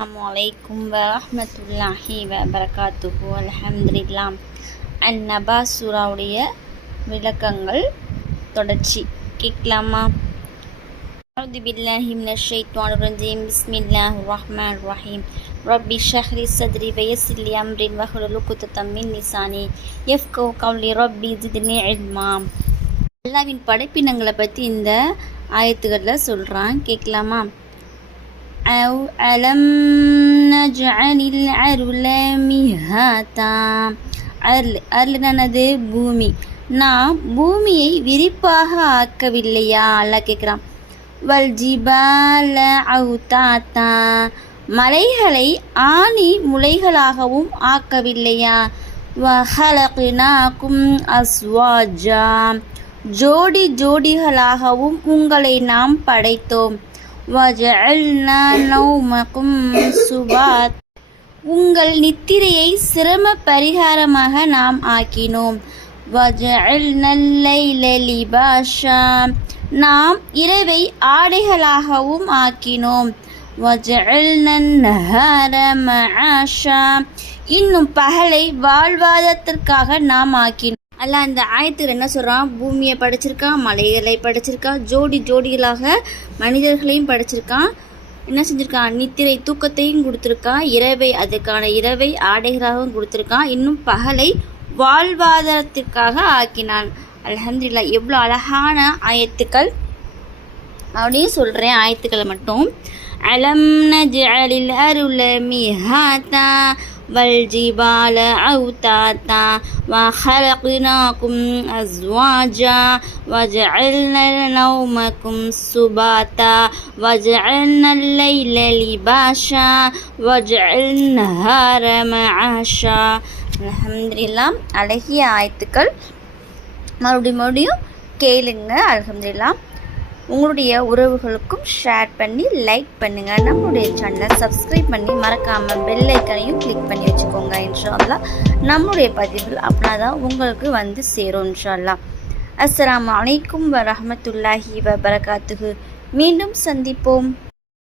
அஸ்ஸலாமுஅலைக்கும் வரஹ்மத்துல்லாஹி வபரகாத்துஹு. அல்ஹம்துலில்லாஹ். அன்-நபா சூராவுடைய விளக்கங்கள் தொடர்ச்சி கேட்கலாமா? அஊது பில்லாஹி மினஷ் ஷைத்தானிர் ரஜீம். பிஸ்மில்லாஹிர் ரஹ்மானிர் ரஹீம். ரப்பி ஷ்ரஹ் லி ஸத்ரி வயஸ்ஸிர் லி அம்ரி வஹ்லுல் உக்தத்தம் மின் லிசானி யஃப்கஹு கௌலி. ரப்பி ஜித்னி இல்மா. அல்லாஹ்வின் படைப்பினங்களை பற்றி இந்த ஆயத்துகளில் சொல்கிறான், கேட்கலாமா? அலம் நஜ்அலில் அர்ல மிஹாதா. அர்லனது பூமி. நாம் பூமியை விரிப்பாக ஆக்கவில்லையா? அல்லாஹ் கேட்குறான். வல் ஜிபால அவுதாத்தா. மலைகளை ஆணி முளைகளாகவும் ஆக்கவில்லையா? வஹலக்னாக்கும் அஸ்வாஜா. ஜோடி ஜோடிகளாகவும் உங்களை நாம் படைத்தோம். வஜஅல்னா நௌமக்கும் சுபாத். உங்கள் நித்திரையை சிரம பரிகாரமாக நாம் ஆக்கினோம். வஜஅல்னல் லைல லிபாஷா. நாம் இரவை ஆடைகளாகவும் ஆக்கினோம். வஜஅல்னன் நஹார மஆஷா. இன்னும் பகலை வாழ்வாதாரத்திற்காக நாம் ஆக்கினோம். அல்லாஹ் அந்த ஆயத்தில் என்ன சொல்கிறான்? பூமியை படைச்சிருக்கான், மலைகளை படைச்சிருக்கான், ஜோடி ஜோடிகளாக மனிதர்களையும் படைச்சிருக்கான். என்ன செஞ்சுருக்கான்? நித்திரை தூக்கத்தையும் கொடுத்துருக்கான், அதுக்கான இரவை ஆடைகளாகவும் கொடுத்துருக்கான், இன்னும் பகலை வாழ்வாதாரத்திற்காக ஆக்கினான். அல்ஹம்துலில்லாஹ். எவ்வளோ அழகான ஆயத்துக்கள் அப்படின்னு சொல்கிறேன். ஆயத்துக்களை மட்டும். அலம் நஜ்அலில் அர்ல மிஹாதா வல்ஜிபால அவுதாத்தா வஹலக்னாக்கும் அஸ்வாஜா வஜஅல்னா நௌமக்கும் சுபாத்தா வஜஅல்னல் லைல லிபாஷா வஜஅல்னா நஹார மஆஷா. அல்ஹம்துலில்லாஹ். அழகிய ஆயத்துக்கள். மறுபடியும் கேளுங்க. அல்ஹம்துலில்லாஹ். உங்களுடைய உறவுகளுக்கும் ஷேர் பண்ணி லைக் பண்ணுங்கள். நம்மளுடைய சேனலை சப்ஸ்கிரைப் பண்ணி மறக்காமல் பெல் ஐக்கனையும் கிளிக் பண்ணி வச்சுக்கோங்க. இன்ஷா அல்லாஹ் நம்மளுடைய பதிவுகள் அப்படின்னா தான் உங்களுக்கு வந்து சேரும். இன்ஷா அல்லாஹ். அஸ்ஸலாமு அலைக்கும் வரஹ்மத்துல்லாஹி வபரகாத்துஹு. மீண்டும் சந்திப்போம்.